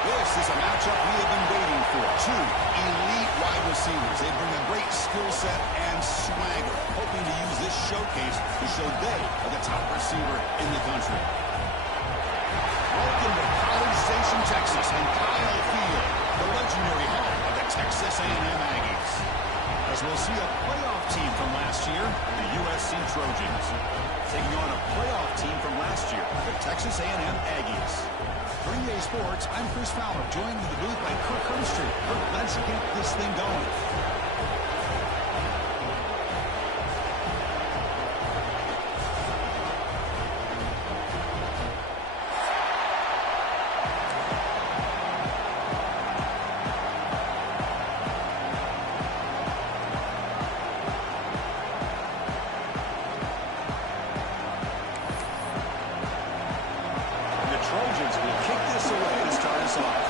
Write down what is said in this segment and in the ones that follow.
This is a matchup we have been waiting for. Two elite wide receivers. They bring a great skill set and swagger, hoping to use this showcase to show they are the top receiver in the country. Welcome to College Station, Texas, and Kyle Field, the legendary home of the Texas A&M Aggies. As we'll see a playoff team from last year, the USC Trojans, taking on a playoff team from last year, the Texas A&M Aggies. Green Day Sports, I'm Chris Fowler, joined in the booth by Kirk Herbstreit. Kirk, let's get this thing going. Trojans will kick this away to start us off.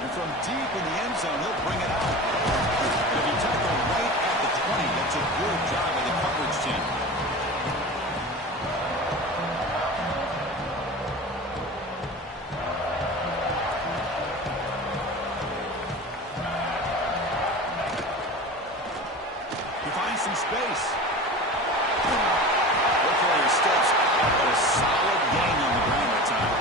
And from deep in the end zone, he'll bring it out. If he tackled right at the 20, that's a good job of the coverage team. space. Look how he steps out, but a solid gain on the ground that time.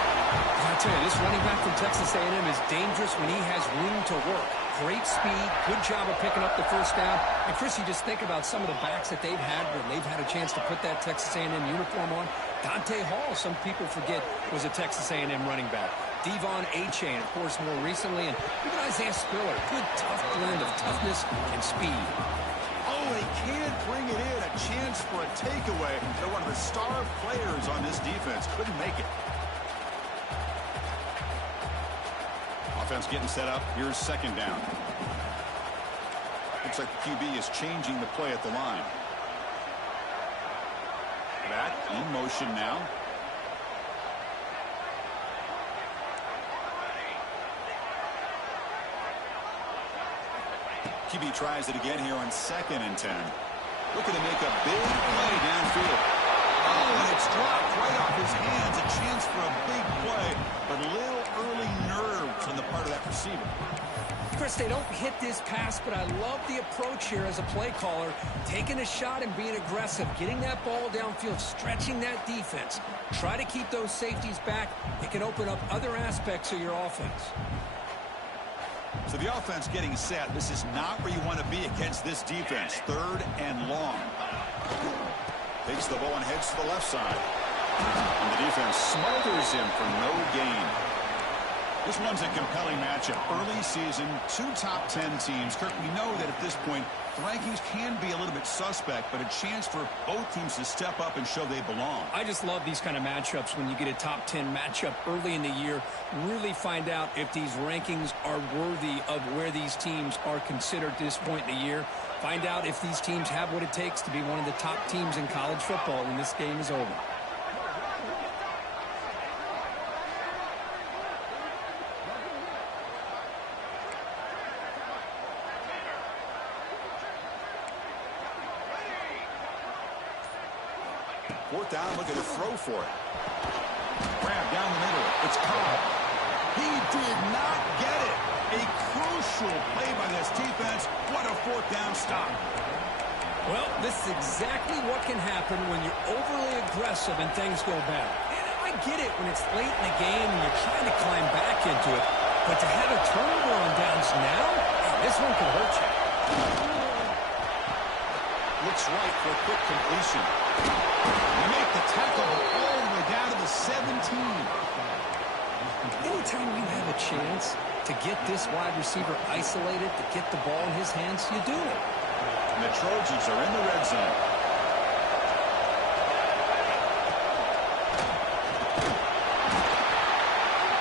I tell you, this running back from Texas A&M is dangerous when he has room to work. Great speed, good job of picking up the first down. And Chris, you just think about some of the backs that they've had when they've had a chance to put that Texas A&M uniform on. Dante Hall, some people forget, was a Texas A&M running back. Devon Achane, of course, more recently. And even Isaiah Spiller, good tough blend of toughness and speed. Oh, they can't bring it in. A chance for a takeaway. They're one of the star players on this defense. Couldn't make it. Offense getting set up. Here's second down. Looks like the QB is changing the play at the line. Back in motion now. QB tries it again here on 2nd and 10. Looking to make a big play downfield. Oh, and it's dropped right off his hands. A chance for a big play, but a little early nerves on the part of that receiver. Chris, they don't hit this pass, but I love the approach here as a play caller. Taking a shot and being aggressive, getting that ball downfield, stretching that defense. Try to keep those safeties back. It can open up other aspects of your offense. So the offense getting set. This is not where you want to be against this defense. 3rd and long. Takes the ball and heads to the left side. And the defense smothers him for no gain. This one's a compelling matchup. Early season, 2 top 10 teams. Kirk, we know that at this point, the rankings can be a little bit suspect, but a chance for both teams to step up and show they belong. I just love these kind of matchups when you get a top 10 matchup early in the year. Really find out if these rankings are worthy of where these teams are considered at this point in the year. Find out if these teams have what it takes to be one of the top teams in college football when this game is over. Fourth down, looking to throw for it. Grab down the middle. It's caught. He did not get it. A crucial play by this defense. What a 4th down stop. Well, this is exactly what can happen when you're overly aggressive and things go bad. And I get it when it's late in the game and you're trying to climb back into it. But to have a turnover on downs now, this one could hurt you. Looks right for a quick completion. You make the tackle all the way down to the 17. Anytime you have a chance to get this wide receiver isolated, to get the ball in his hands, you do it. And the Trojans are in the red zone.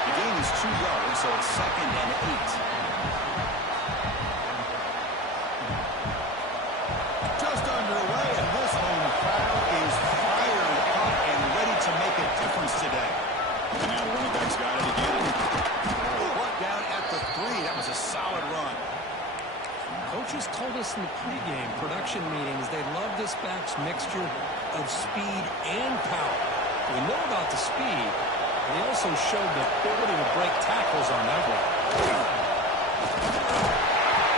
The gain is 2 yards, so it's 2nd and 8. Just underway, and this home crowd is fired up and ready to make a difference today. And now the running back's got it again. Brought down at the 3. That was a solid run. Coaches told us in the pregame production meetings they love this back's mixture of speed and power. We know about the speed, but he also showed the ability to break tackles on that one.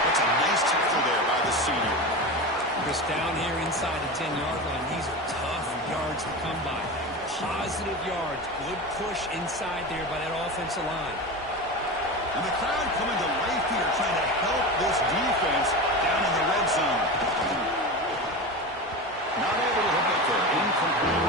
That's a nice tackle there by the senior. Just down here inside the 10-yard line, these are tough yards to come by. Positive yards, good push inside there by that offensive line. And the crowd coming to life here, trying to help this defense down in the red zone. Not able to hook up there. Incomplete.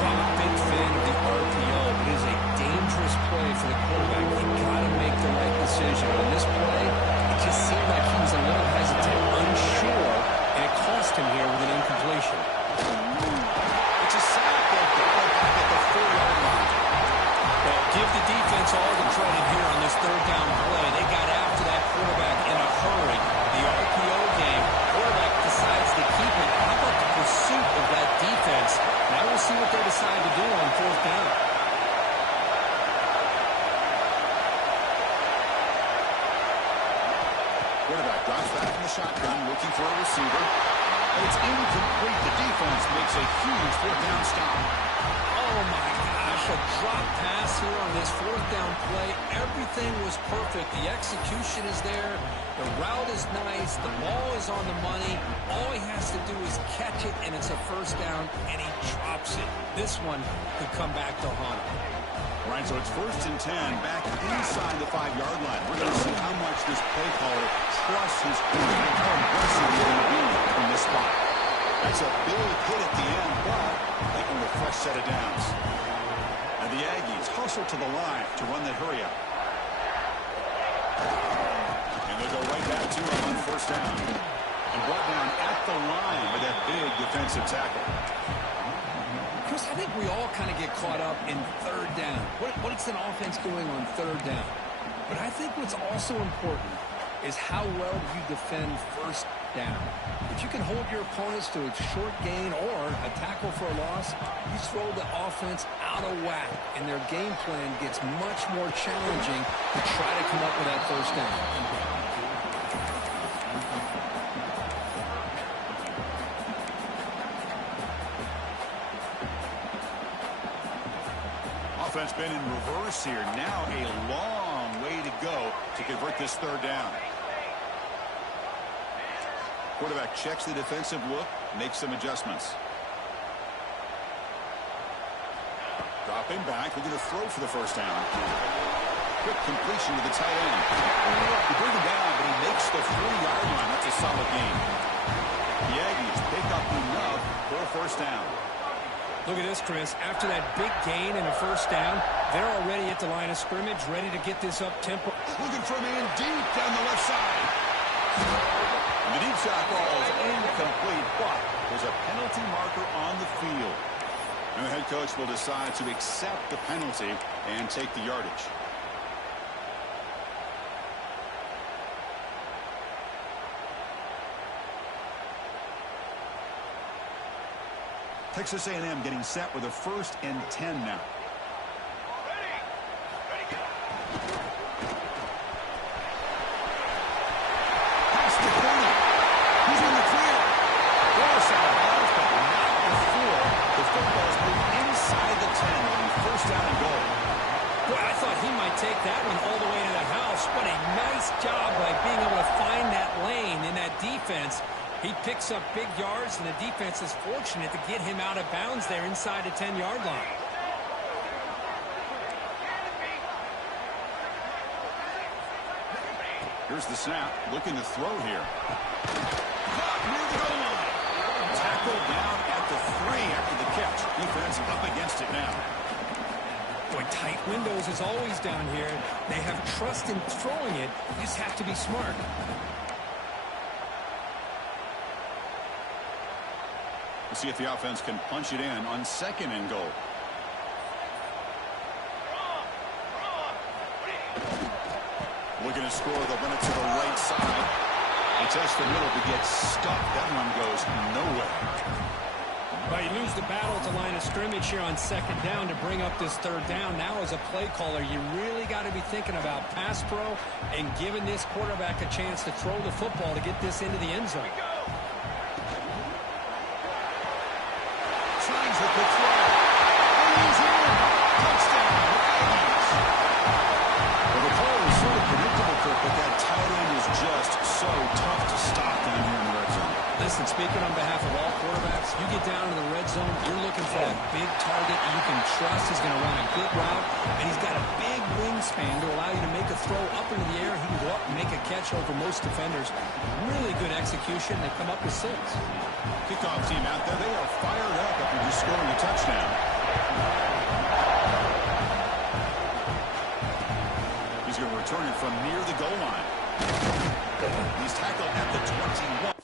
I'm a big fan of the RPO. It is a dangerous play for the quarterback. You've got to make the right decision. On this play, it just seemed like he was a little hesitant, unsure, and it cost him here with an incompletion. It's a sack. They'll get it back at the 4-yard line. Well, give the defense all the credit here on this 3rd down play. They got after that quarterback in a hurry. The RPO game, quarterback decides to keep it. How about the pursuit of that defense? Now we'll see what they decide to do on 4th down. Quarterback drops back in the shotgun, looking for a receiver. And it's incomplete. The defense makes a huge 4th down stop. Oh, my gosh. A drop pass here on this fourth down play. Everything was perfect. The execution is there. The route is nice. The ball is on the money. All he has to do is catch it, and it's a first down, and he drops it. This one could come back to haunt him. Right, so it's 1st and 10, back inside the 5-yard line. We're going to see how much this play caller trusts his quarterback, how aggressive he's going to be from this spot. That's a big hit at the end, but they can with a fresh set of downs. And the Aggies hustle to the line to run that hurry up. And they go right back to him on 1st down. And brought down at the line with that big defensive tackle. Chris, I think we all kind of get caught up in 3rd down. What's an offense doing on 3rd down? But I think what's also important is how well you defend 1st down. If you can hold your opponents to a short gain or a tackle for a loss, you throw the offense out of whack, and their game plan gets much more challenging to try to come up with that 1st down. Offense been in reverse here. Now a long way to go to convert this 3rd down. Quarterback checks the defensive look, makes some adjustments. Dropping back, looking to throw for the 1st down. Quick completion to the tight end. He brings him down, but he makes the 40-yard line. That's a solid gain. The Aggies pick up enough for a 1st down. Look at this, Chris. After that big gain and a 1st down, they're already at the line of scrimmage, ready to get this up tempo. Looking for a man deep down the left side. And the deep shot ball is incomplete, but there's a penalty marker on the field. And the head coach will decide to accept the penalty and take the yardage. Texas A&M getting set with a 1st and 10 now. Pass to Corner. He's in the clear. Force out of bounds, but not before the football's moved inside the 10. It'll be 1st down and goal. Boy, I thought he might take that one all the way to the house. What a nice job by being able to find that lane in that defense. He picks up big yards, and the defense is fortunate to get him out of bounds there inside the 10-yard line. Here's the snap. Looking to throw here. Caught near the goal line. Tackled down at the 3 after the catch. Defense up against it now. Boy, tight windows is always down here. They have trust in throwing it. You just have to be smart. We'll see if the offense can punch it in on 2nd and goal. Looking to score, they'll run it to the right side. They test the middle to get stuck. That one goes nowhere. Well, you lose the battle at the line of scrimmage here on 2nd down to bring up this 3rd down. Now as a play caller, you really got to be thinking about pass pro and giving this quarterback a chance to throw the football to get this into the end zone. Tries with the throw. He's in. Touchdown, Aggies. Well, the play was sort of predictable, Kirk, but that tight end is just so tough to stop down here in the red zone. Listen, speaking on behalf of all quarterbacks, you get down to the red zone, you're looking for that big target you can trust. He's going to run a good route, and he's got a big wingspan to allow you to make a throw up into the air. He can go up and make a catch over most defenders. Really good execution. They come up with 6. Kickoff team out there. They are fired up after just scoring a touchdown. He's going to return it from near the goal line. He's tackled at the 21.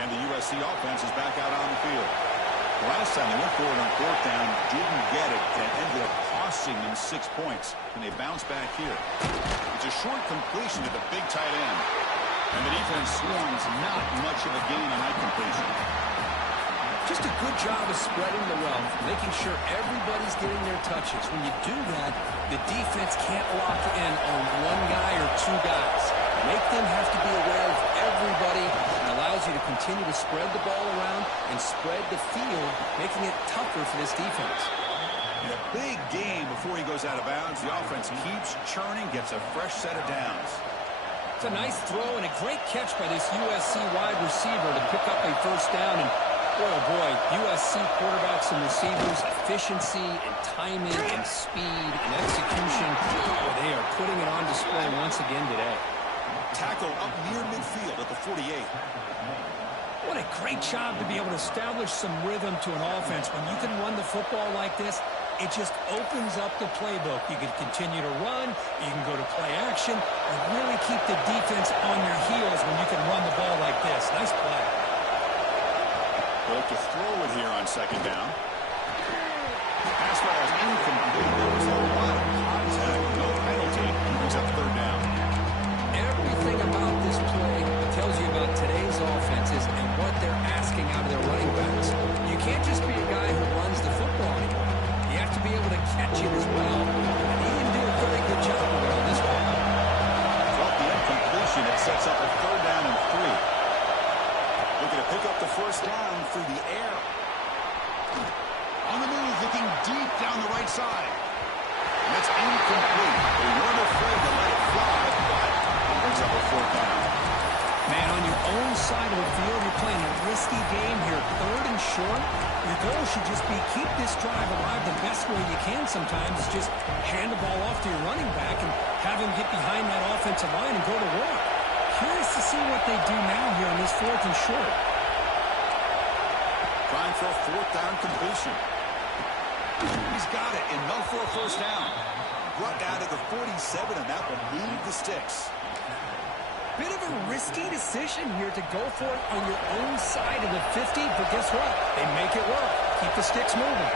And the USC offense is back out on the field. Last time they went for it on fourth down, didn't get it, and ended up costing them 6 points. And they bounce back here. It's a short completion to the big tight end. And the defense swarms not much of a gain on that completion. Just a good job of spreading the wealth, making sure everybody's getting their touches. When you do that, the defense can't lock in on one guy or two guys. Make them have to be aware of everybody. It allows you to continue to spread the ball around and spread the field, making it tougher for this defense. In a big game before he goes out of bounds, the offense keeps churning, gets a fresh set of downs. It's a nice throw and a great catch by this USC wide receiver to pick up a first down. And boy, oh boy, USC quarterbacks and receivers, efficiency and timing and speed and execution. Boy, they are putting it on display once again today. Tackle up near midfield at the 48. What a great job to be able to establish some rhythm to an offense. When you can run the football like this, it just opens up the playbook. You can continue to run, you can go to play action, and really keep the defense on your heels when you can run the ball like this. Nice play. Both to throw it here on second down. Pass ball is incomplete. There was a lot of contact, no penalty. Brings up third down. Everything about this play tells you about today's offenses and what they're asking out of their running backs. You can't just be a guy who runs the football anymore. You have to be able to catch it as well. And he didn't do a very good job of it on this one. Off the incompletion, it sets up a third down and 3. Looking to pick up the first down through the air. On the move, looking deep down the right side. And that's incomplete. They weren't afraid to let it fly, but it brings up a fourth down. Man, on your own side of the field, you're playing a risky game here. Third and short. Your goal should just be keep this drive alive the best way you can sometimes. Is just hand the ball off to your running back and have him get behind that offensive line and go to work. Curious to see what they do now here on this fourth and short. Trying for a fourth down completion. He's got it, enough for a first down. Brought down to the 47, and that will move the sticks. Bit of a risky decision here to go for it on your own side of the 50, but guess what? They make it work. Keep the sticks moving.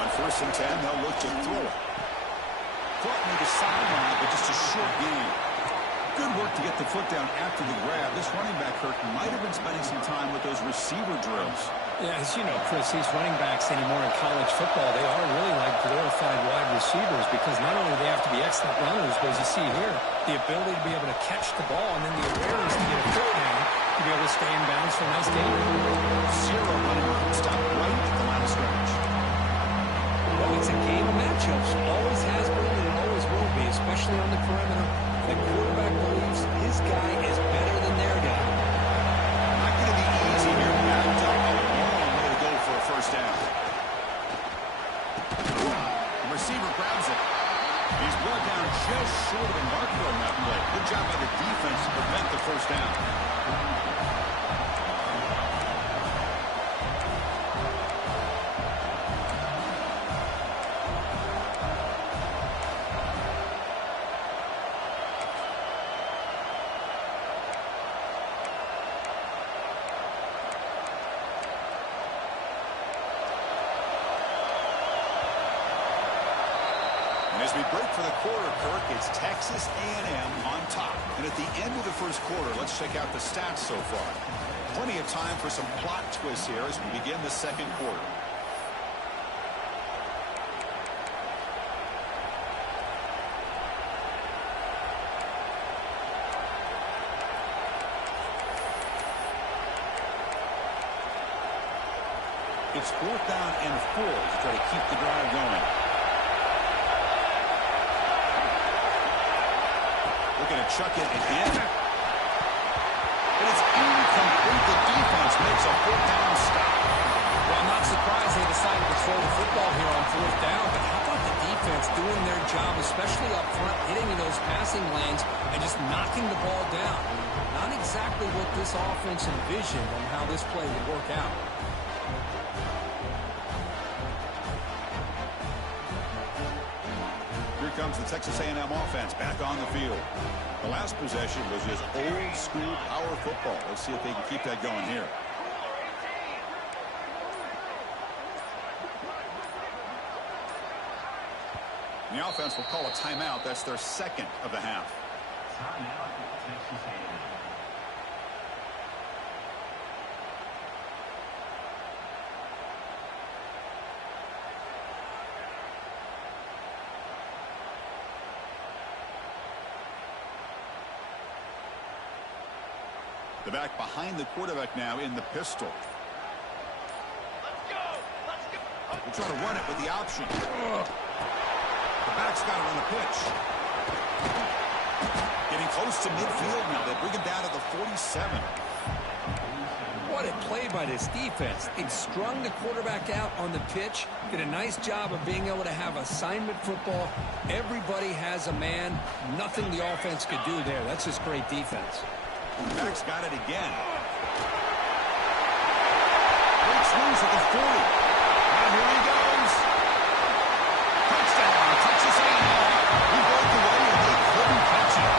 On first and 10, they'll look to throw it. Caught near the sideline, but just a short gain. Good work to get the foot down after the grab. This running back, Kirk, might have been spending some time with those receiver drills. Yeah, as you know, Chris, these running backs anymore in college football, they are really like glorified wide receivers because not only do they have to be excellent runners, but as you see here, the ability to be able to catch the ball and then the awareness to get a foot down to be able to stay in bounds for a nice gain. Zero running room. Stop right at the line of scrimmage. Well, it's a game of matchups. Always has been and it always will be, especially on the perimeter. The quarterback believes his guy is better than their guy. Not going to be easy here. Backed up a long way to go for a first down. The receiver grabs it. He's brought down just short of the marker on that play. Good job by the defense to prevent the first down. As we break for the quarter, Kirk, it's Texas A&M on top. And at the end of the first quarter, let's check out the stats so far. Plenty of time for some plot twists here as we begin the second quarter. It's fourth down and 4 to try to keep the drive going. Looking to chuck it again. And it's incomplete. The defense makes a fourth down stop. Well, I'm not surprised they decided to throw the football here on fourth down, but how about the defense doing their job, especially up front, hitting in those passing lanes and just knocking the ball down? Not exactly what this offense envisioned on how this play would work out. Here comes the Texas A&M offense back on the field. The last possession was just old school power football. Let's see if they can keep that going here. The offense will call a timeout. That's their second of the half. Timeout, Texas A&M. The back behind the quarterback now in the pistol. We'll try to run it with the option. The back's got it on the pitch. Getting close to midfield now. They bring him down to the 47. What a play by this defense. They've strung the quarterback out on the pitch. Did a nice job of being able to have assignment football. Everybody has a man. Nothing the offense could do there. That's just great defense. Back's got it again. Great swings at the 40. And here he goes. Touchdown, Texas A&M. He broke away and they couldn't catch it.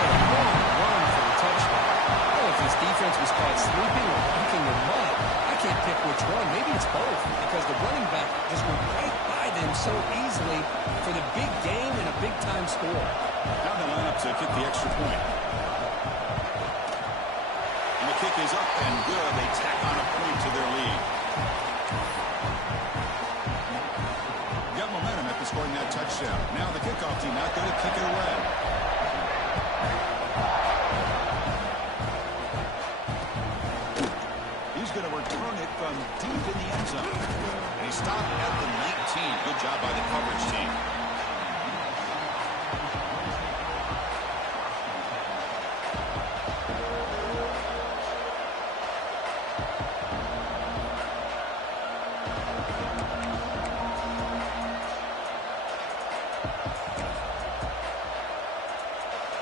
What a long run for the touchdown. I don't know if this defense was caught sleeping or dunking in mud. I can't pick which one. Maybe it's both because the running back just went right by them so easily for the big gain and a big-time score. Now they line up to kick the extra point. Kick is up and good. They tack on a point to their lead. Got momentum after scoring that touchdown. Now the kickoff team out there to kick it away. He's going to return it from deep in the end zone. And he stopped at the 19. Good job by the coverage team.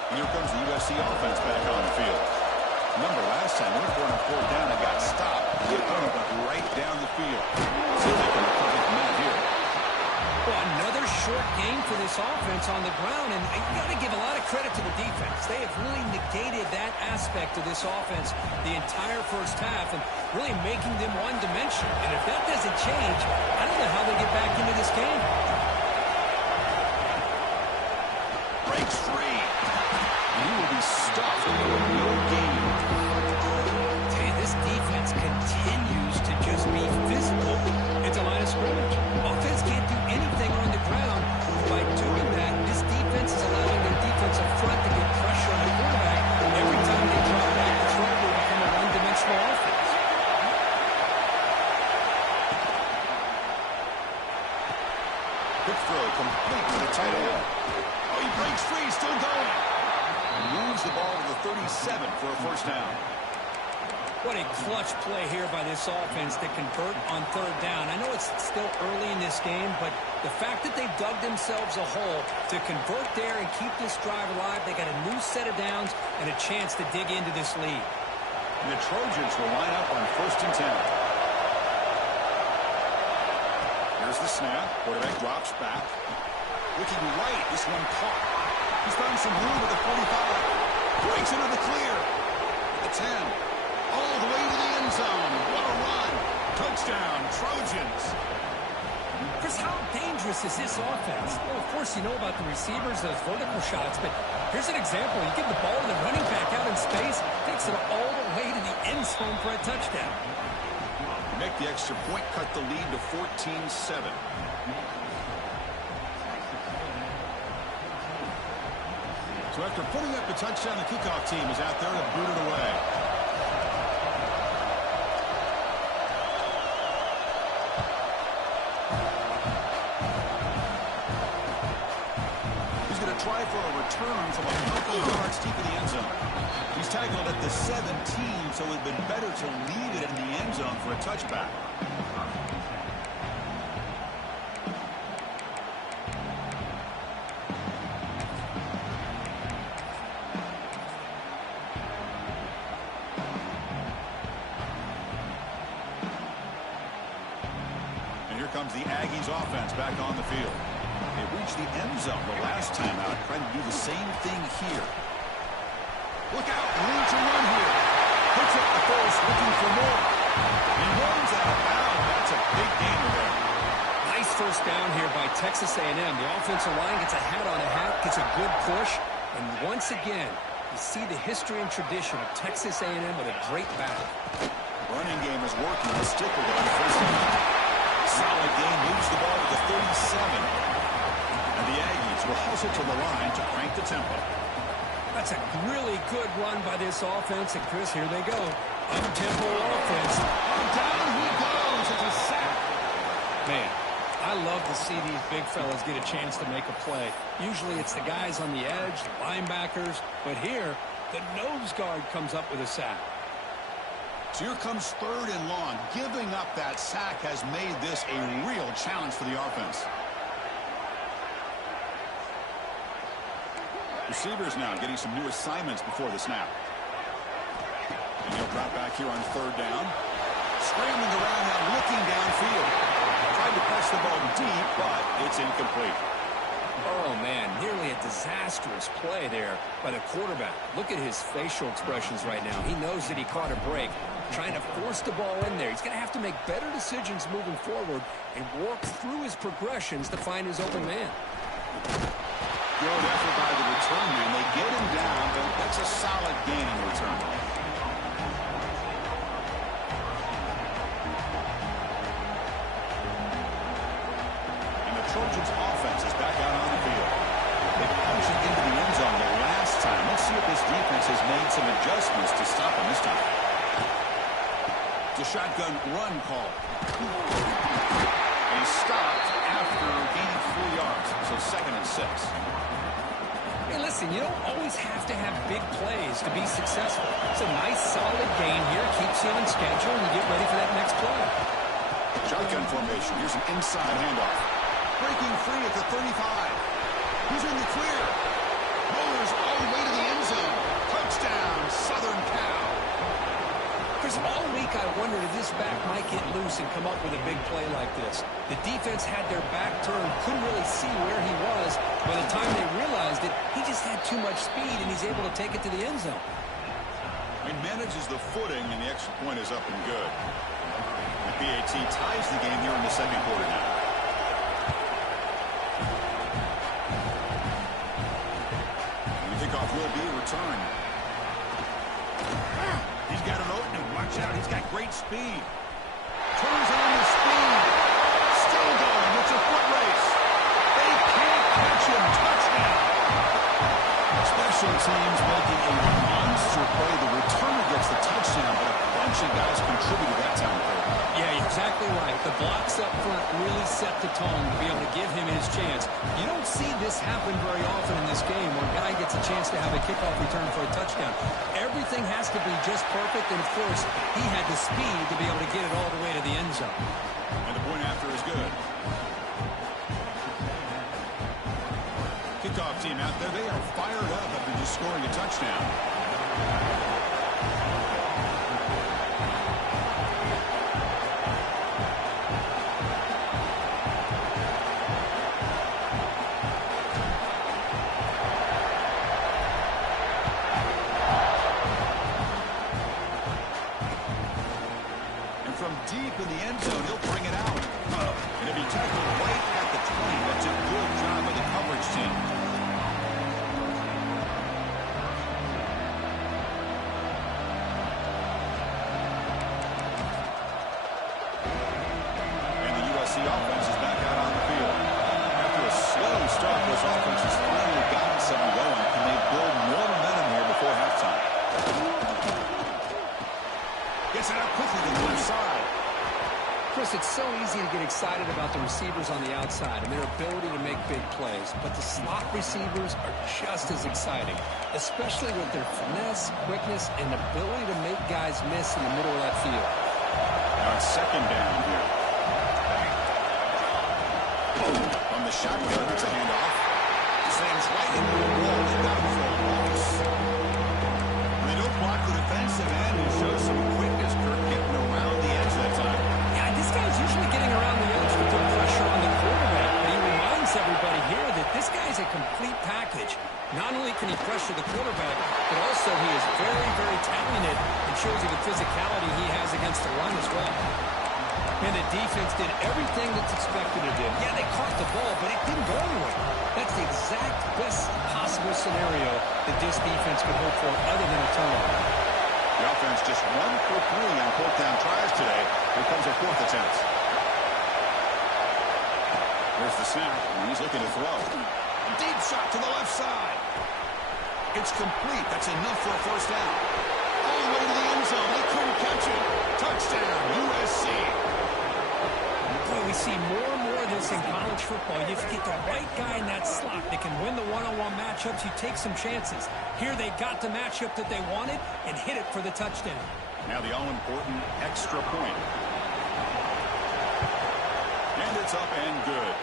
Here comes the USC offense back on the field. Remember last time they were going on 4th down and got stopped. The opponent went right down the field. See if they can recover from that here. Well, another short game for this offense on the ground, and you got to give a lot of credit to the defense. They have really negated that aspect of this offense the entire first half and really making them one-dimensional. And if that doesn't change, I don't know how they get back into this game. Breaks free. He will be stuffed into a no gain. Hey, this defense continues to just be physical at the line of scrimmage. Offense can't do anything on the ground. By doing that, this defense is allowing their defensive front to get pressure on the quarterback. Every time they drop back to throw, they become a one-dimensional offense. Quick throw complete to the tight end. Oh, he breaks free, still going. Moves the ball to the 37 for a first down. What a clutch play here by this offense to convert on 3rd down. I know it's still early in this game, but the fact that they've dug themselves a hole to convert there and keep this drive alive, they got a new set of downs and a chance to dig into this lead. And the Trojans will line up on 1st and 10. Here's the snap. Quarterback drops back. Looking right. This one caught. He's found some room at the 45. Breaks into the clear. At the 10. All the way to the end zone. What a run. Touchdown, Trojans. Chris, how dangerous is this offense? Well, of course, you know about the receivers, those vertical shots, but here's an example. You give the ball to the running back out in space, takes it all the way to the end zone for a touchdown. Make the extra point, cut the lead to 14-7. So after putting up the touchdown, the kickoff team is out there to boot it away. He's going to try for a return from a couple of yards deep in the end zone. He's tackled at the 17, so it would have been better to leave it in the end zone for a touchback. Comes the Aggies offense back on the field. They reached the end zone the last time out, trying to do the same thing here. Look out, room to run here. Puts up the first, looking for more. He runs out of bounds. That's a big gain there. Nice first down here by Texas A&M. The offensive line gets a hat on a hat, gets a good push, and once again, you see the history and tradition of Texas A&M with a great back. Running game is working. The stick with it on first down. Solid gain, moves the ball to the 37. And the Aggies will hustle to the line to crank the tempo. That's a really good run by this offense. And, Chris, here they go. Up-tempo offense. Down he goes. It's a sack. Man, I love to see these big fellas get a chance to make a play. Usually it's the guys on the edge, the linebackers. But here, the nose guard comes up with a sack. So here comes 3rd and long. Giving up that sack has made this a real challenge for the offense. Receivers now getting some new assignments before the snap. And he'll drop back here on 3rd down. Scrambling around now, looking downfield. Tried to press the ball deep, but it's incomplete. Oh, man, nearly a disastrous play there by the quarterback. Look at his facial expressions right now. He knows that he caught a break, trying to force the ball in there. He's going to have to make better decisions moving forward and work through his progressions to find his open man. Good effort by the return man. They get him down, but that's a solid gain in return. And the Trojans' offense is back out on the field. They punched it into the end zone the last time. Let's see if this defense has made some adjustments to stop him this time. It's a shotgun run call. And he's stopped after gaining 4 yards, so 2nd and 6. Hey, listen, you don't always have to have big plays to be successful. It's a nice, solid gain here. Keeps you on schedule, and you get ready for that next play. Shotgun formation. Here's an inside handoff. Breaking free at the 35. He's in the clear. Rollers all the way to the end zone. Touchdown, Southern Cal. Chris, all week I wondered if this back might get loose and come up with a big play like this. The defense had their back turned, couldn't really see where he was. By the time they realized it, he just had too much speed, and he's able to take it to the end zone. He manages the footing, and the extra point is up and good. The PAT ties the game here in the 2nd quarter now. And the kickoff will be a return. He's got an opening. Watch out. He's got great speed. Turns on the speed. Still going. It's a foot race. They can't catch him. Touchdown. Special teams making a monster play. The returner gets the touchdown, but a bunch of guys contributed that time. Yeah, you're exactly right. The blocks up front really set the tone to be able to give him his chance. You don't see this happen very often in this game where a guy gets a chance to have a kickoff return for a touchdown. Everything has to be just perfect, and of course, he had the speed to be able to get it all the way to the end zone. And the point after is good. Kickoff team out there, they are fired up after just scoring a touchdown. From deep in the end zone, he'll bring it out. And if he tackled right at the 20, that's a good job by the coverage team. And the USC offense is back out on the field. After a slow start, this offense has finally gotten something going. Can they build more momentum here before halftime? Gets it out quickly to the left side. Chris, it's so easy to get excited about the receivers on the outside and their ability to make big plays, but the slot receivers are just as exciting, especially with their finesse, quickness, and ability to make guys miss in the middle of that field. Now it's 2nd down here. From the shotgun, it's a handoff. Slams right into the wall. They got him for a loss. They don't block the defensive end. He shows some quickness, Kirk, getting around the edge that time. Yeah, this guy's usually getting around the edge to put pressure on the quarterback, but he reminds everybody here pressure the quarterback, but also he is very, very talented and shows you the physicality he has against the run as well. And the defense did everything that's expected of them. Yeah, they caught the ball, but it didn't go anywhere. That's the exact best possible scenario that this defense could hope for other than a turnover. The offense just 1 for 3 on fourth down tries today. Here comes a fourth attempt. Here's the snap, and he's looking to throw. A deep shot to the left side. It's complete. That's enough for a first down. All the way to the end zone. They couldn't catch it. Touchdown, USC. Boy, we see more and more of this in college football. If you get the right guy in that slot that can win the one-on-one matchups, you take some chances. Here they got the matchup that they wanted and hit it for the touchdown. Now the all-important extra point. And it's up and good.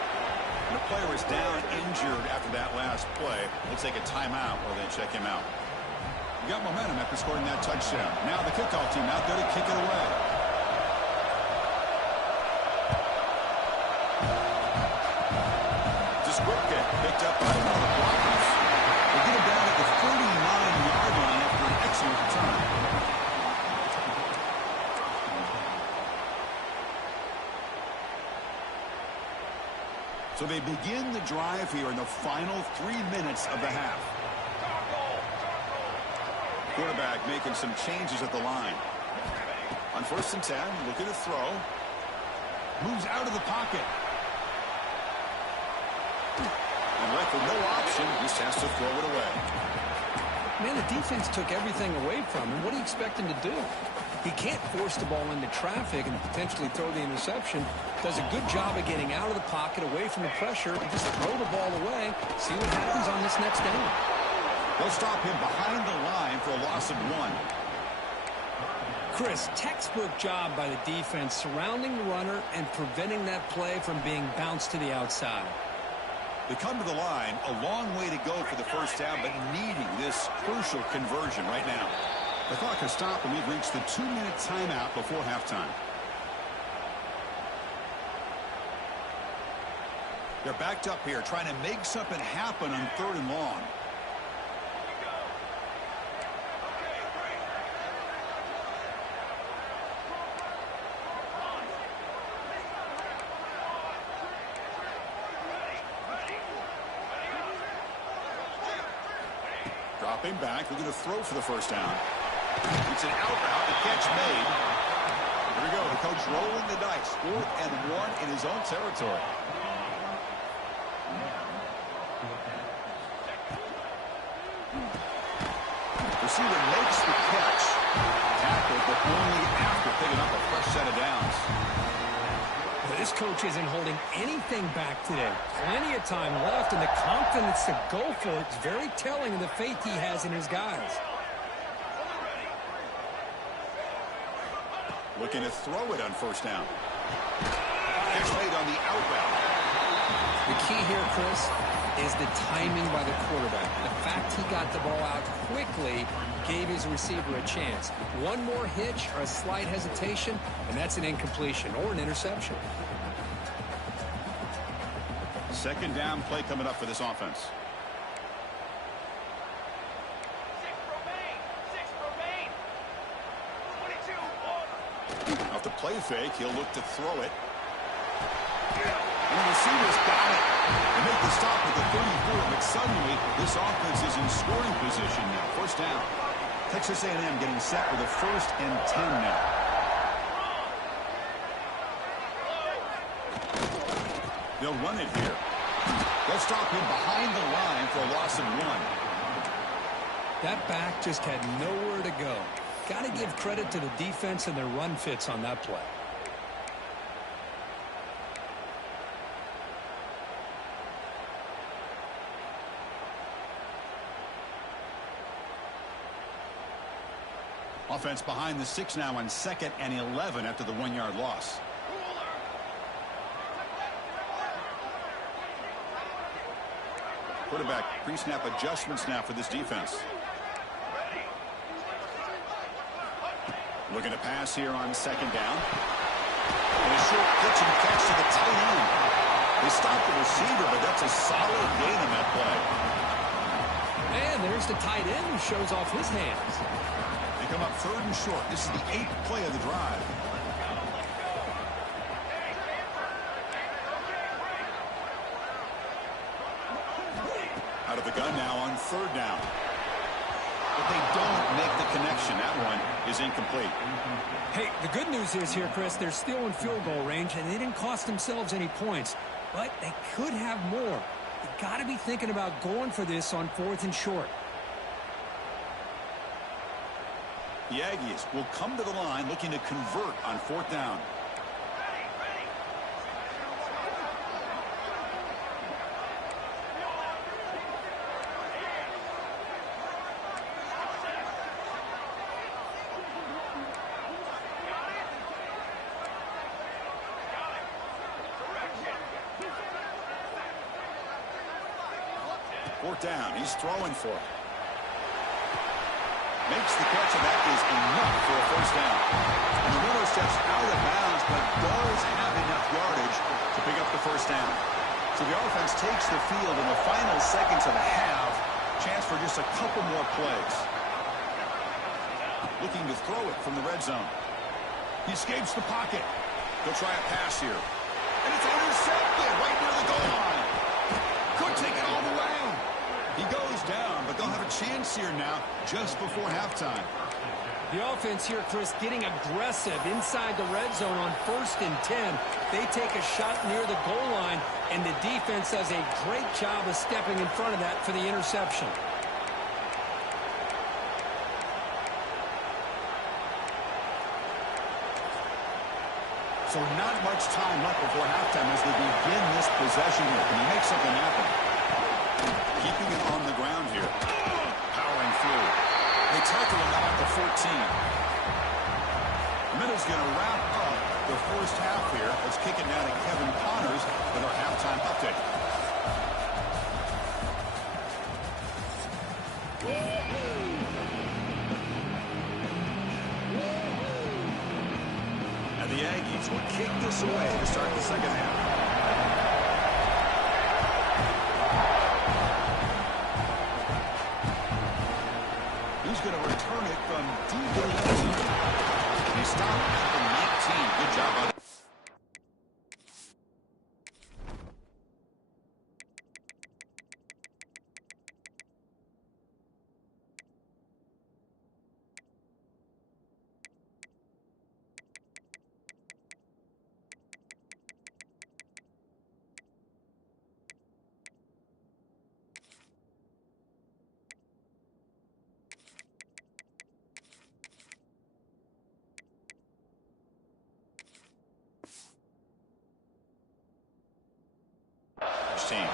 The player is down injured after that last play. We'll take a timeout while they check him out. You got momentum after scoring that touchdown. Now the kickoff team out there to kick it away. Picked up by one of the blockers. They get him down at the 39-yard line after an excellent return. So they begin the drive here in the final 3 minutes of the half. Quarterback making some changes at the line. On 1st and 10, looking to throw. Moves out of the pocket. And left with no option, just has to throw it away. Man, the defense took everything away from him. What do you expect him to do? He can't force the ball into traffic and potentially throw the interception. Does a good job of getting out of the pocket, away from the pressure, and just throw the ball away. See what happens on this next down. They'll stop him behind the line for a loss of 1. Chris, textbook job by the defense surrounding the runner and preventing that play from being bounced to the outside. They come to the line, a long way to go for the first down, but needing this crucial conversion right now. The clock has stopped, and we've reached the 2-minute timeout before halftime. They're backed up here, trying to make something happen on 3rd and long. Dropping back, looking to throw for the first down. It's an out route, the catch made. Here we go, the coach rolling the dice. 4th and 1 in his own territory. Receiver makes the catch. Tackled, but only after picking up a fresh set of downs. This coach isn't holding anything back today. Plenty of time left, and the confidence to go for it is very telling of the faith he has in his guys. Looking to throw it on first down. Catch made on the out route. The key here, Chris, is the timing by the quarterback. The fact he got the ball out quickly gave his receiver a chance. One more hitch or a slight hesitation, and that's an incompletion or an interception. Second down play coming up for this offense. Off the play fake, he'll look to throw it. And the receiver's got it. They make the stop at the 34, but suddenly this offense is in scoring position now. First down. Texas A&M getting set with a 1st and 10 now. They'll run it here. They'll stop him behind the line for a loss of 1. That back just had nowhere to go. Got to give credit to the defense and their run fits on that play. Offense behind the 6 now on 2nd and 11 after the 1-yard loss. Quarterback pre-snap adjustments now for this defense. Looking to pass here on 2nd down. And a short pitch and catch to the tight end. They stopped the receiver, but that's a solid gain on that play. And here's the tight end who shows off his hands. They come up 3rd and short. This is the 8th play of the drive. Out of the gun now on 3rd down. But they don't make the connection. That one is incomplete. Hey, the good news is here, Chris, they're still in field goal range, and they didn't cost themselves any points. But they could have more. You got to be thinking about going for this on 4th and short. The Aggies will come to the line looking to convert on 4th down. Fourth down. He's throwing for it. Makes the catch, and that is enough for a 1st down. And the runner steps out of bounds, but does have enough yardage to pick up the 1st down. So the offense takes the field in the final seconds of the half. Chance for just a couple more plays. Looking to throw it from the red zone. He escapes the pocket. He'll try a pass here. And it's intercepted right near the goal line. Could take it all the way. He goes down, but they'll have a chance here now just before halftime. The offense here, Chris, getting aggressive inside the red zone on 1st and 10. They take a shot near the goal line, and the defense does a great job of stepping in front of that for the interception. So not much time left before halftime as they begin this possession here. Can he make something happen? Keeping it on the ground here. Powering through. They tackle him out at the 14. The middle's going to wrap up the first half here. Let's kick it now to Kevin Connors with our halftime update. And the Aggies will kick this away to start the second half. He's going to return it from deep in the zone. He stopped at the 19. Good job on it. Team. And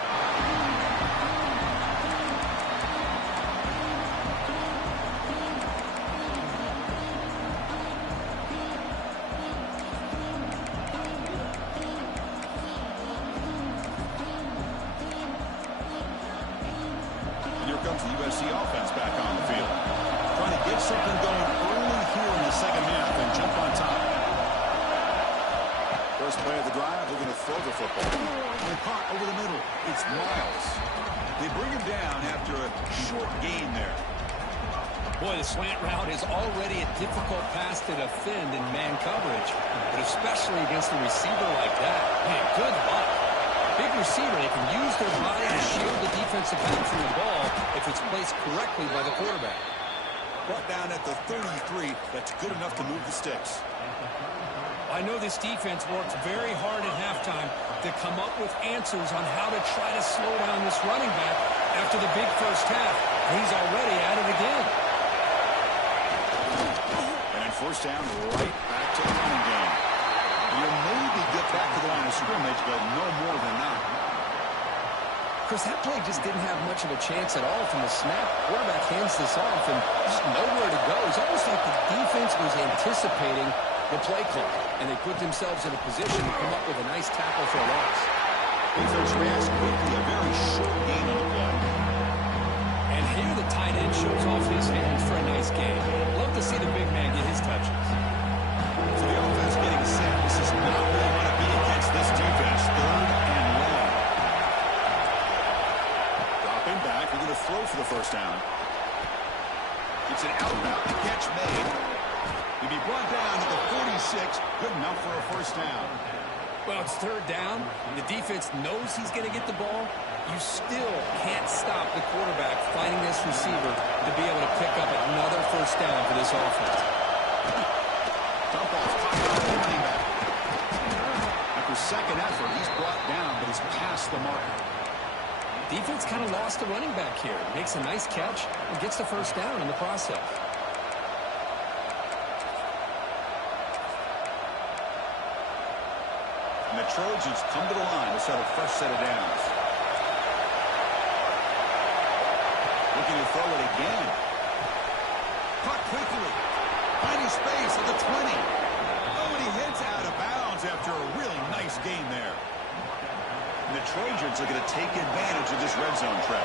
here comes the USC offense back on the field. Trying to get something going early here in the second half and jump on top. First play of the drive, looking to throw the football. And caught over the middle. It's Miles. They bring him down after a short gain there. Boy, the slant route is already a difficult pass to defend in man coverage, but especially against a receiver like that. Man, good luck. Big receiver, they can use their body to shield the defensive back from the ball if it's placed correctly by the quarterback. Brought down at the 33. That's good enough to move the sticks. I know this defense worked very hard at halftime to come up with answers on how to try to slow down this running back after the big first half. He's already at it again. And then 1st down, right back to the running game. You'll maybe get back to the line of scrimmage, but no more than that. Chris, that play just didn't have much of a chance at all from the snap. Quarterback hands this off and just nowhere to go. It's almost like the defense was anticipating the play clock, and they put themselves in a position to come up with a nice tackle for a loss. Defense reacts quickly, a very short gain on the play. And here the tight end shows off his hands for a nice game. Love to see the big man get his touches. So the offense getting set. This is not where they want to be against this defense. 3rd and long. Dropping back, we're going to throw for the 1st down. It's an out route, the catch made. To be brought down to the 46, good enough for a first down. Well, it's third down. The defense knows he's going to get the ball. You still can't stop the quarterback finding this receiver to be able to pick up another first down for this offense. Dump off, running back. After second effort, he's brought down, but he's past the mark. Defense kind of lost the running back here. Makes a nice catch and gets the first down in the process. And the Trojans come to the line to set a fresh set of downs. Looking to throw it again. Caught quickly. Finding space at the 20. Oh, and he hits out of bounds after a really nice game there. And the Trojans are going to take advantage of this red zone trap.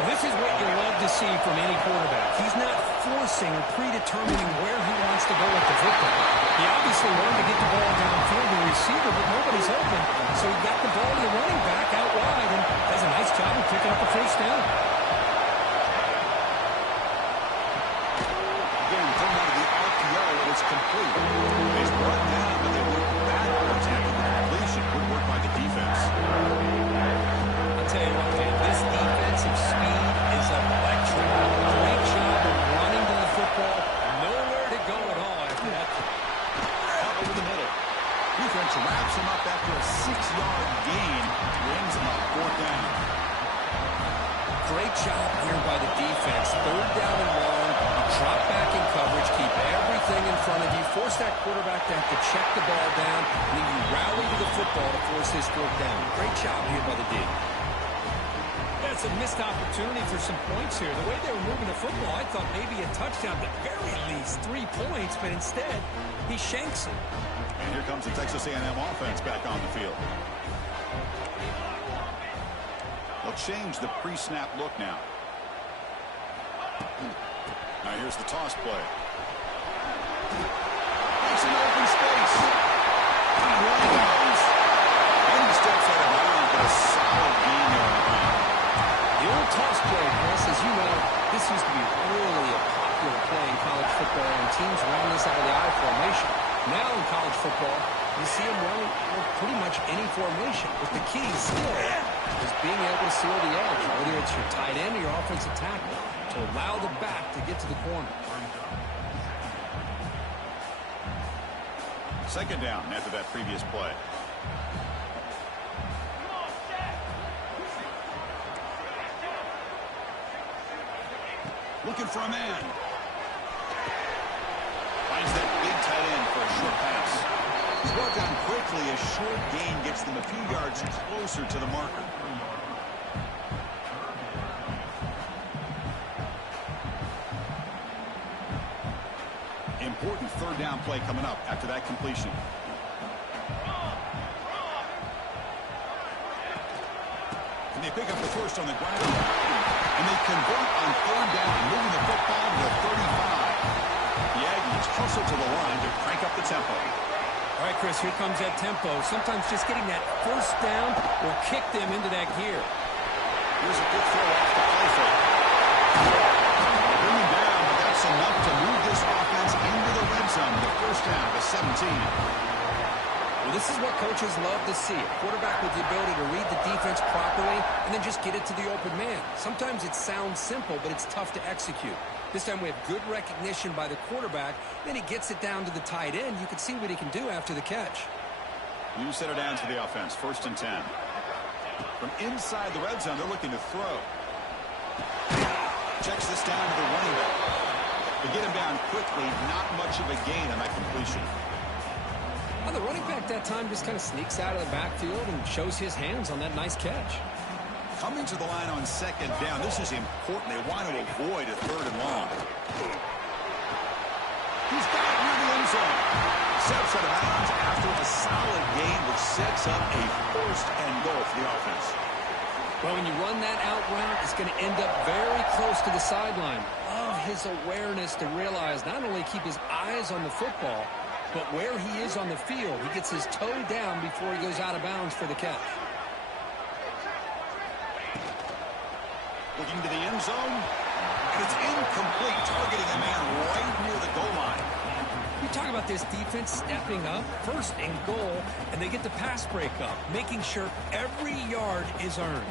Well, this is what you love to see from any quarterback. He's not forcing or predetermining where he wants to go with the football. He obviously wanted to get the ball downfield to the receiver, but nobody's open. So he got the ball to the running back out wide and does a nice job of picking up a first down. Again, thrown out of the RPO, and it's complete. He's brought down, but they went backwards after the completion. Good work by the defense. I'll tell you what, man, this defensive speed is electric. Great job of running to the football. Nowhere to go at all after that. Out over the middle. Defense wraps him up after a 6-yard gain. Brings him up, fourth down. Great job here by the defense. Third down and long. You drop back in coverage, keep everything in front of you, force that quarterback to have to check the ball down, and then you rally to the football to force this fourth down. Great job here by the D. That's a missed opportunity for some points here. The way they were moving the football, I thought maybe a touchdown, at the very least 3 points, but instead, he shanks it. And here comes the Texas A&M offense back on the field. They'll change the pre-snap look now. Now here's the toss play. Makes an open space. And he goes. And he steps out of bounds, but a solid gain there on the ground. The old toss play, Chris, as you know, this used to be really a popular play in college football, and teams run this out of the I formation. Now in college football, you see them running pretty much any formation, but the key still is being able to seal the edge, whether it's your tight end or your offensive tackle, to allow the back to get to the corner. Second down after that previous play. Looking for a man. Finds that big tight end for a short pass. He's brought down quickly. A short gain gets them a few yards closer to the marker. Important third down play coming up after that completion. And they pick up the first on the ground. And they convert on third down, moving the football to the 35. The Aggies hustle to the line to crank up the tempo. All right, Chris, here comes that tempo. Sometimes just getting that first down will kick them into that gear. Here's a good throw off the play fake. Bring him down, but that's enough to move this offense into the red zone. The first down to 17. Well, this is what coaches love to see. A quarterback with the ability to read the defense properly and then just get it to the open man. Sometimes it sounds simple, but it's tough to execute. This time we have good recognition by the quarterback. Then he gets it down to the tight end. You can see what he can do after the catch. New set of downs for the offense. First and 10. From inside the red zone, they're looking to throw. Checks this down to the running back. They get him down quickly. Not much of a gain on that completion. Well, the running back that time just kind of sneaks out of the backfield and shows his hands on that nice catch. Coming to the line on second down. This is important. They want to avoid a third and long. He's got it near the end zone. Steps out of bounds after a solid gain, which sets up a first and goal for the offense. Well, when you run that out route, it's going to end up very close to the sideline. Love his awareness to realize not only keep his eyes on the football, but where he is on the field. He gets his toe down before he goes out of bounds for the catch. Looking to the end zone. And it's incomplete, targeting a man right near the goal line. You talk about this defense stepping up, first and goal, and they get the pass break up, making sure every yard is earned.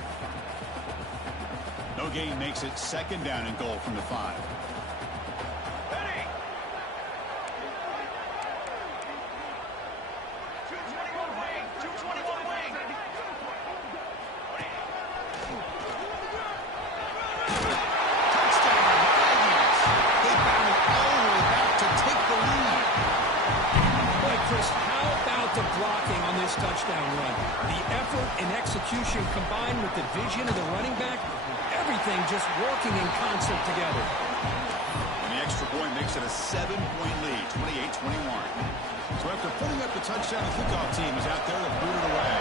No gain makes it second down and goal from the 5. Touchdown run. The effort and execution combined with the vision of the running back, everything just working in concert together. And the extra point makes it a 7-point lead, 28-21. So after putting up the touchdown, the kickoff team is out there to boot it away.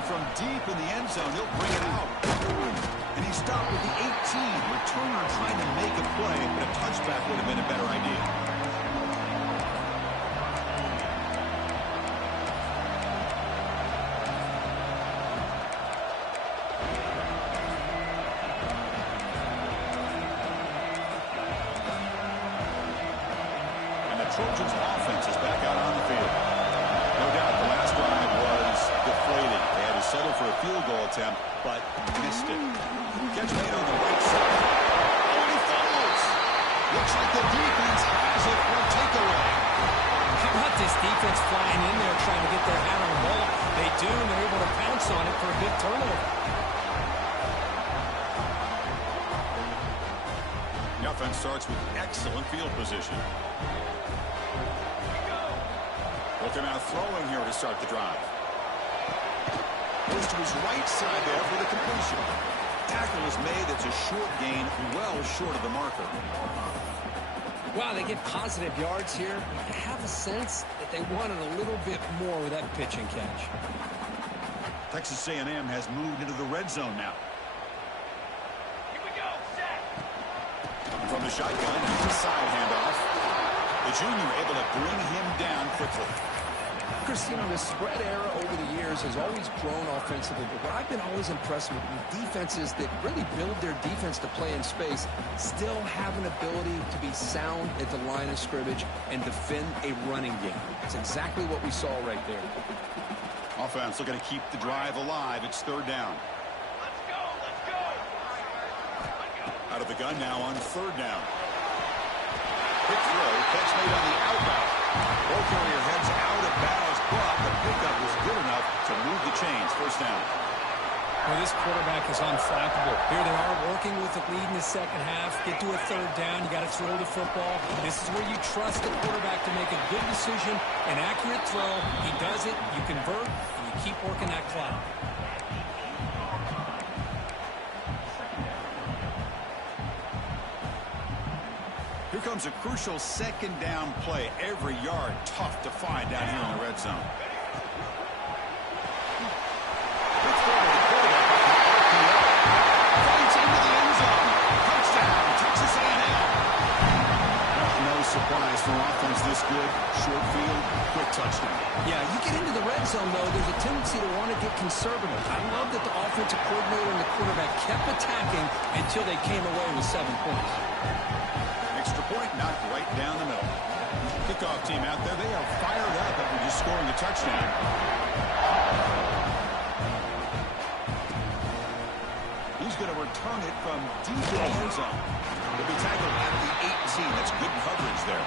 And from deep in the end zone, he'll bring it out. And he stopped with the 18. Returner trying to make a play, but a touchback would have been a better idea. And the Trojans' offense is back out on the field. No doubt the last drive was deflated. They had to settle for a field goal attempt, but missed it. Catch made on the right side. Oh, and he fumbles. Looks like the defense has it for a takeaway. How about this defense flying in there trying to get their hand on the ball? They do, and they're able to pounce on it for a big turnover. The offense starts with excellent field position. Look him out throwing here to start the drive. Goes to his right side there for the completion. Tackle is made. It's a short gain, well short of the marker. Wow, they get positive yards here. I have a sense that they wanted a little bit more with that pitch and catch. Texas A&M has moved into the red zone now. Here we go, set. From the shotgun, it's a side handoff. The junior able to bring him down quickly. Chris, you know, the spread era over the years has always grown offensively, but what I've been always impressed with defenses that really build their defense to play in space still have an ability to be sound at the line of scrimmage and defend a running game. It's exactly what we saw right there. Offense looking to keep the drive alive. It's third down. Let's go, let's go. Out of the gun now on third down. Quick throw, catch made on the outbound. Ball carrier heads out of bounds, but the pickup was good enough to move the chains. First down. Well, this quarterback is unflappable. Here they are working with the lead in the second half. Get to a third down. You got to throw the football. This is where you trust the quarterback to make a good decision, an accurate throw. He does it, you convert, and you keep working that clock. Here comes a crucial second down play. Every yard tough to find down here in the red zone. Let's go to the quarterback. Fights into the end zone. Touchdown, Texas A&M. No surprise for offense this good. Short field, quick touchdown. Yeah, you get into the red zone, though, there's a tendency to want to get conservative. I love that the offensive coordinator and the quarterback kept attacking until they came away with 7 points. Extra point knocked right down the middle. Kickoff team out there, they are fired up after just scoring a touchdown. He's going to return it from deep in the end zone. He'll be tackled at the 18. That's good coverage there.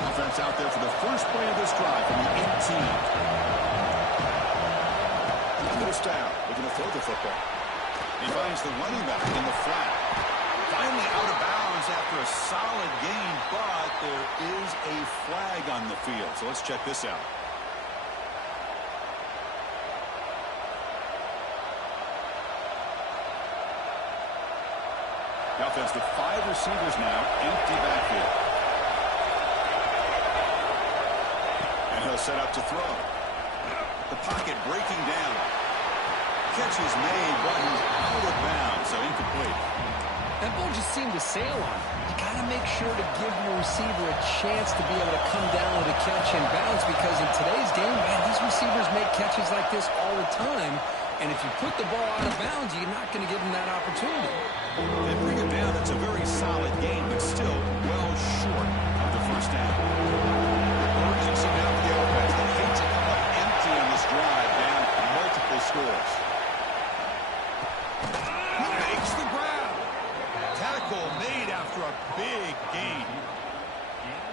Offense out there for the first play of this drive from the 18. First down, looking to throw the football. He finds the running back in the flat. Finally out of bounds after a solid gain, but there is a flag on the field. So let's check this out. The offense with 5 receivers now, empty backfield. And he'll set up to throw. The pocket breaking down. Catch is made, but he's out of bounds, so incomplete. That ball just seemed to sail on him. got to make sure to give your receiver a chance to be able to come down with a catch and bounce, because in today's game, man, these receivers make catches like this all the time. And if you put the ball out of bounds, you're not going to give them that opportunity. They bring it down. It's a very solid game, but still well short of the first down. Urgency now for the offense. They hate to come up empty on this drive, down multiple scores. He makes the grab. Tackle made after a big gain.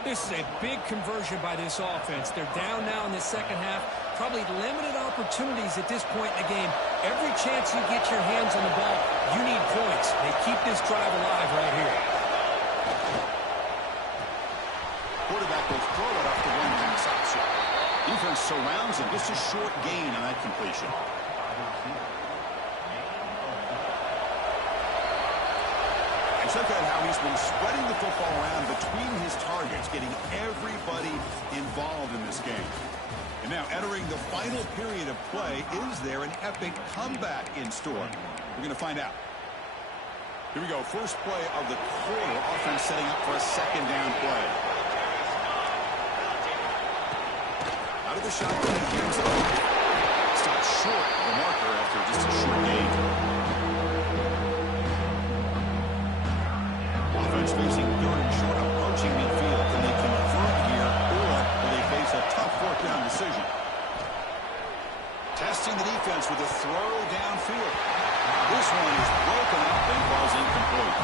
This is a big conversion by this offense. They're down now in the second half. Probably limited opportunities at this point in the game. Every chance you get your hands on the ball, you need points. They keep this drive alive right here. Quarterback will throw it off the one-pass option. Defense surrounds him. Just a short gain on that completion. And check out how he's been spreading the football around between his targets, getting everybody involved in this game. And now entering the final period of play, is there an epic comeback in store? We're going to find out. Here we go. First play of the quarter. Offense setting up for a second down play. Out of the shotgun, he hands it off. Stopped short of the marker after just a short gain. Offense facing third and short, approaching midfield. Can they convert here, or will they face a tough fourth down decision? Testing the defense with a throw downfield. This one is broken up and falls incomplete.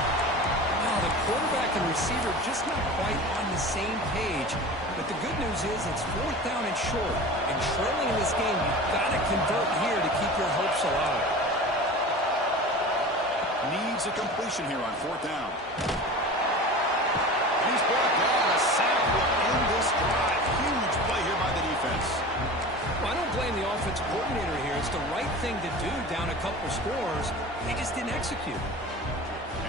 Now, the quarterback and receiver just not quite on the same page. But the good news is it's fourth down and short. And trailing in this game, you've got to convert here to keep your hopes alive. Needs a completion here on fourth down. He's brought down a sample in this drive. Huge play here by the defense. Well, I don't blame the offensive coordinator here. It's the right thing to do down a couple scores. They just didn't execute.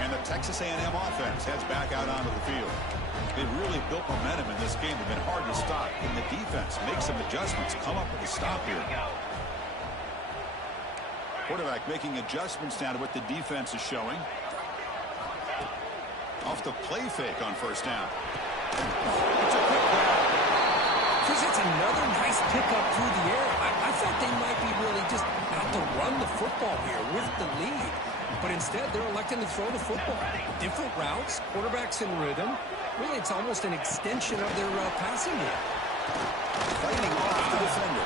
And the Texas A&M offense heads back out onto the field. They've really built momentum in this game. They've been hard to stop. And the defense makes some adjustments, come up with a stop here. Quarterback making adjustments down to what the defense is showing. Off the play fake on first down. It's a quick grab. Chris, it's another nice pickup through the air. I thought they might be really just out to run the football here with the lead. But instead, they're electing to throw the football. Different routes, quarterbacks in rhythm. Really, it's almost an extension of their passing game. Fighting off the defender.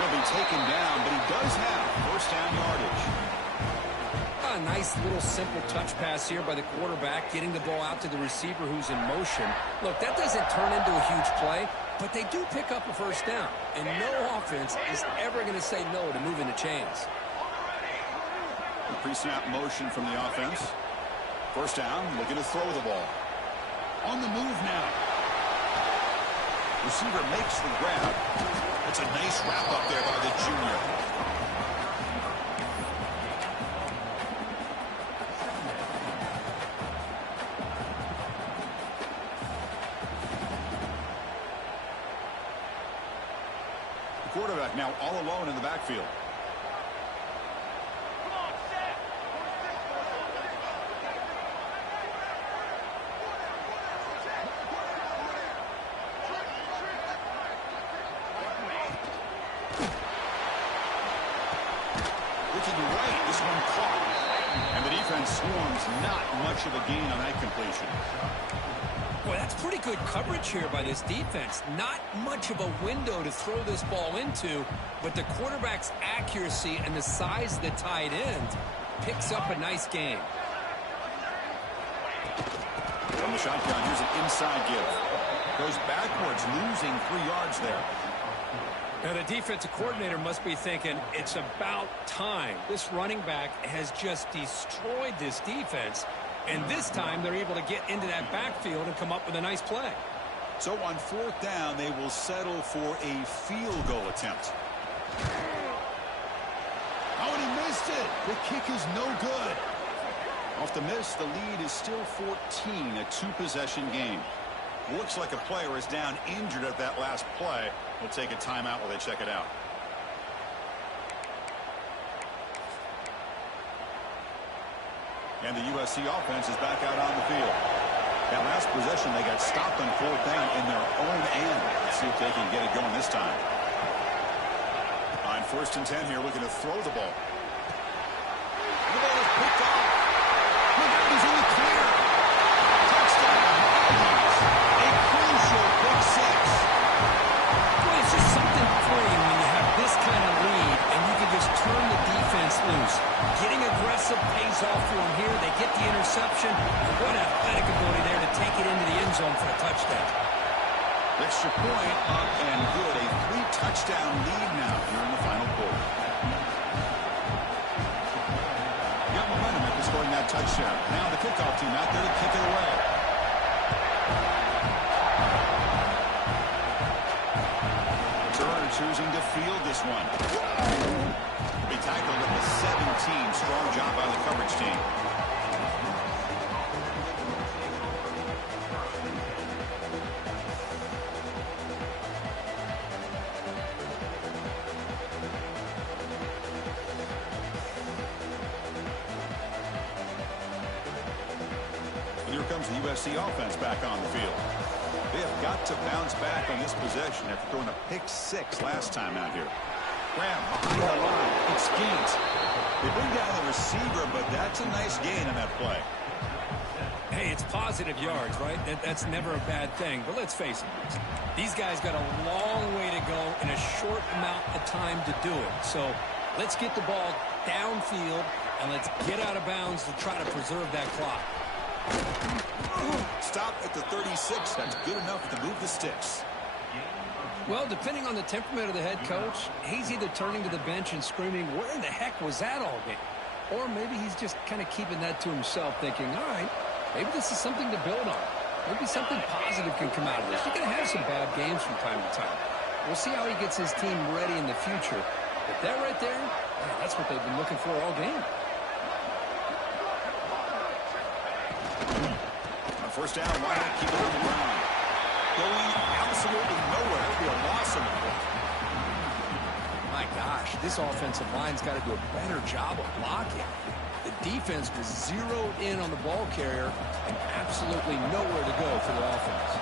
He'll be taken down, but he does have first down yardage. A nice little simple touch pass here by the quarterback, getting the ball out to the receiver who's in motion. Look, that doesn't turn into a huge play, but they do pick up a first down. And no offense is ever going to say no to moving the chains. Pre-snap motion from the offense. First down, looking to throw the ball. On the move now. Receiver makes the grab. It's a nice wrap up there by the junior. The quarterback now all alone in the backfield. Swarms, not much of a gain on that completion. Boy, that's pretty good coverage here by this defense. Not much of a window to throw this ball into, but the quarterback's accuracy and the size of the tight end picks up a nice game. From the shotgun, here's an inside give. Goes backwards, losing 3 yards there. Now, the defensive coordinator must be thinking, it's about time. This running back has just destroyed this defense, and this time they're able to get into that backfield and come up with a nice play. So on fourth down, they will settle for a field goal attempt. Oh, and he missed it. The kick is no good. Off the miss, the lead is still 14, a 2-possession game. Looks like a player is down injured at that last play. We'll take a timeout while they check it out. And the USC offense is back out on the field. That last possession, they got stopped on fourth down in their own end. Let's see if they can get it going this time. On 1st and 10 here, looking to throw the ball. The ball is picked off. Look out, he's in the clear. Touchdown. A crucial pick six. Boy, it's just something freeing when you have this kind of lead and you can just turn the defense loose. Getting aggressive pays off for them here. They get the interception. What athletic ability there to take it into the end zone for a touchdown. Extra point up and good. A 3-touchdown lead now here in the final quarter. Got momentum after scoring that touchdown. Now the kickoff team out there to kick it away. Turner choosing to field this one. He tackled at the 17. Strong job by the coverage team. Here comes the USC offense back on the field. They have got to bounce back on this possession after throwing a pick six last time out here. Graham behind the line. It's Gaines. They bring down the receiver, but that's a nice gain on that play. Hey, it's positive yards, right? That's never a bad thing. But let's face it, these guys got a long way to go in a short amount of time to do it. So let's get the ball downfield, and let's get out of bounds to try to preserve that clock. Stop at the 36. That's good enough to move the sticks. Well, depending on the temperament of the head coach, he's either turning to the bench and screaming, where in the heck was that all game? Or maybe he's just kind of keeping that to himself, thinking, all right, maybe this is something to build on. Maybe something positive can come out of this. You're going to have some bad games from time to time. We'll see how he gets his team ready in the future. But that right there, man, that's what they've been looking for all game. First down, why not keep it on the ground? Going absolutely nowhere. It'll be a loss on the play. My gosh, this offensive line's got to do a better job of blocking. The defense was zeroed in on the ball carrier and absolutely nowhere to go for the offense.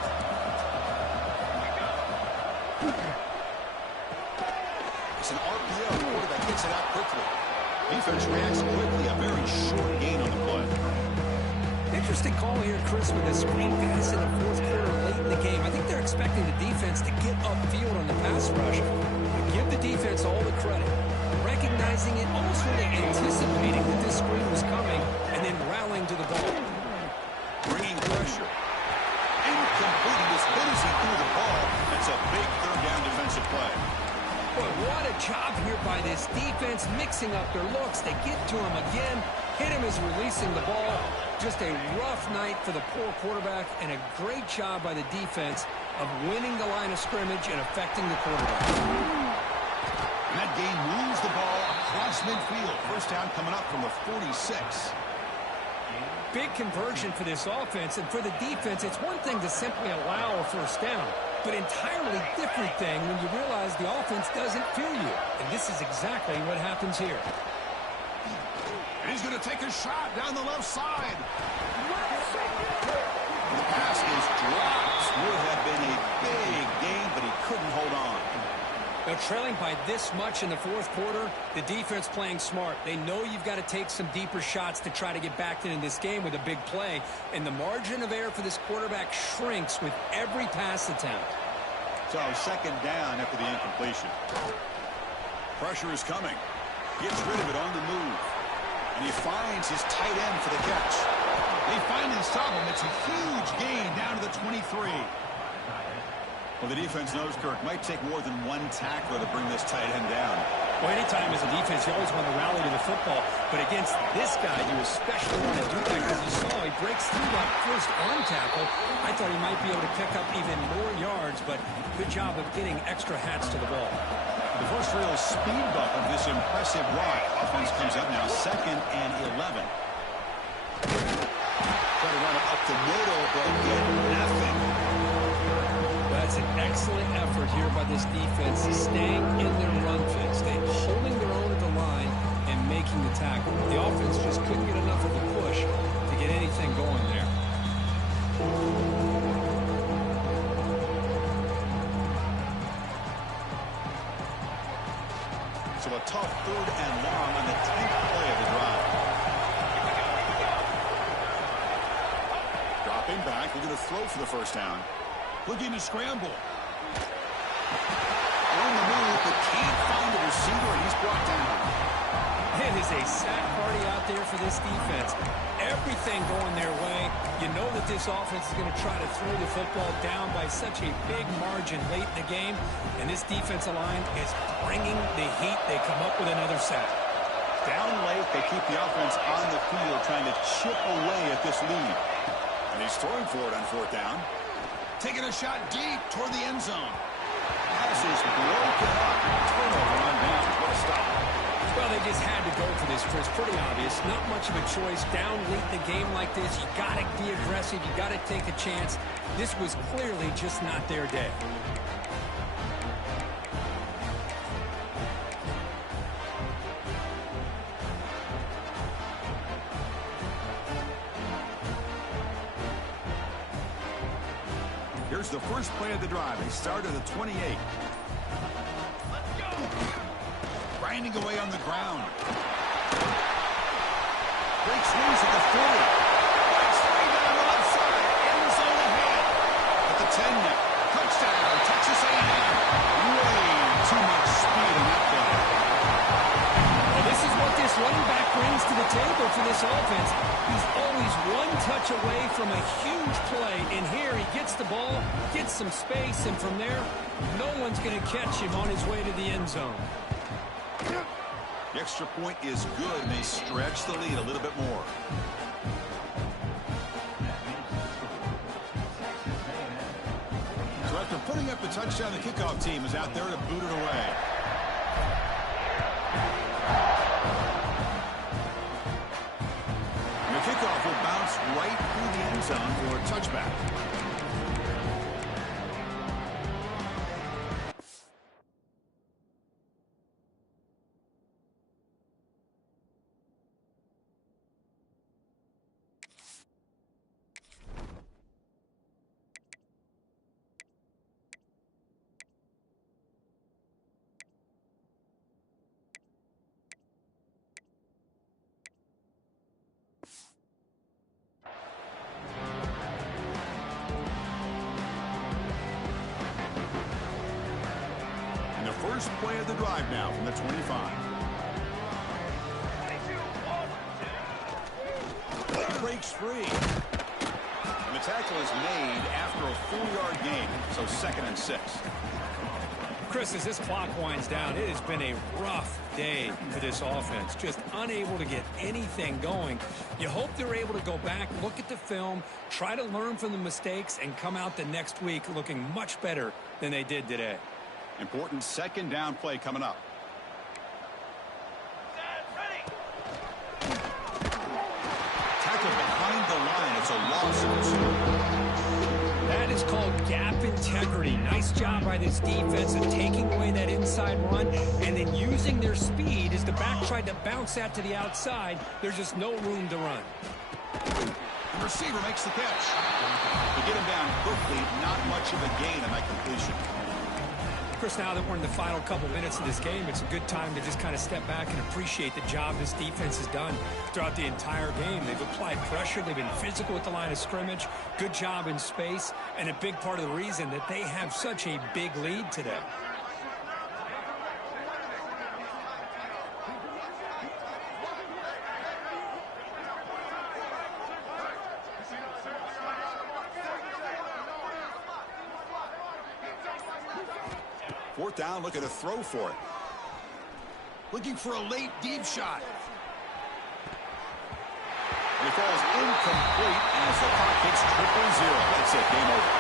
It's an RPO. The quarterback gets it out quickly. Defense reacts quickly. A very short gain on the play. Interesting call here, Chris, with a screen pass in the fourth quarter late in the game. I think they're expecting the defense to get upfield on the pass rush. But give the defense all the credit. Recognizing it, almost really anticipating that this screen was coming, and then rallying to the ball. Bringing pressure. Incomplete. As good as he threw the ball, that's a big third down defensive play. Boy, what a job here by this defense, mixing up their looks. They get to him again. Hit him as releasing the ball. Just a rough night for the poor quarterback, and a great job by the defense of winning the line of scrimmage and affecting the quarterback. And that game moves the ball across midfield. First down coming up from the 46. Big conversion for this offense, and for the defense, it's one thing to simply allow a first down, but entirely different thing when you realize the offense doesn't fear you. And this is exactly what happens here. And he's going to take a shot down the left side. The pass is dropped. Would have been a big game, but he couldn't hold on. Now, trailing by this much in the fourth quarter, the defense playing smart. They know you've got to take some deeper shots to try to get back into this game with a big play. And the margin of error for this quarterback shrinks with every pass attempt. So second down after the incompletion. Pressure is coming. Gets rid of it on the move. And he finds his tight end for the catch. They finally stop him. It's a huge gain down to the 23. Well, the defense knows, Kirk, might take more than one tackler to bring this tight end down. Well, anytime as a defense, you always want to rally to the football. But against this guy, you especially want to do that because you saw he breaks through that first arm tackle. I thought he might be able to pick up even more yards, but good job of getting extra hats to the ball. The first real speed bump of this impressive ride. Offense comes up now 2nd and 11. Try to run it up the middle, but get nothing. That's an excellent effort here by this defense, staying in their run fits. They're holding their own at the line and making making the tackle. The offense just couldn't get enough of a push to get anything going there. So a tough 3rd and long on the 10th play of the drive. Dropping back, looking to throw for the first down. Looking to scramble. On the move, but can't find the receiver, and he's brought down. It is a sack party out there for this defense. Everything going their way. You know that this offense is going to try to throw the football down by such a big margin late in the game, and this defensive line is bringing the heat. They come up with another sack. Down late, they keep the offense on the field, trying to chip away at this lead. And he's throwing for it on 4th down. Taking a shot deep toward the end zone. Pass is broken up. Turnover on downs. What a stop. Well, they just had to go for this, Chris. Pretty obvious. Not much of a choice. Down late in the game like this, you got to be aggressive. You got to take a chance. This was clearly just not their day. Here's the first play of the drive. They start at the 28. Let's go. Grinding away on the ground. Breaks loose at the 40. Breaks free down the left side. End zone ahead. At the 10 now. Touchdown, Texas A&M. Way too much speed in that play. Well, this is what this running back brings to the table for this offense. He's always one touch away from a huge play. And here he gets the ball, gets some space, and from there, no one's going to catch him on his way to the end zone. The extra point is good, and they stretch the lead a little bit more. So after putting up the touchdown, the kickoff team is out there to boot it away. And the kickoff will bounce right through the end zone for a touchback. First play of the drive now from the 25. Breaks free. And the tackle is made after a 4-yard gain, so 2nd and 6. Chris, as this clock winds down, it has been a rough day for this offense. Just unable to get anything going. You hope they're able to go back, look at the film, try to learn from the mistakes, and come out the next week looking much better than they did today. Important 2nd down play coming up. Tackle behind the line. It's a loss of 2. That is called gap integrity. Nice job by this defense of taking away that inside run and then using their speed as the back tried to bounce that to the outside. There's just no room to run. The receiver makes the catch. To get him down quickly, not much of a gain on that completion. Chris, now that we're in the final couple minutes of this game, it's a good time to just kind of step back and appreciate the job this defense has done throughout the entire game. They've applied pressure. They've been physical at the line of scrimmage. Good job in space. And a big part of the reason that they have such a big lead today. Fourth down, looking to throw for it. Looking for a late deep shot. And it falls incomplete as the clock hits 0-0. That's it, game over.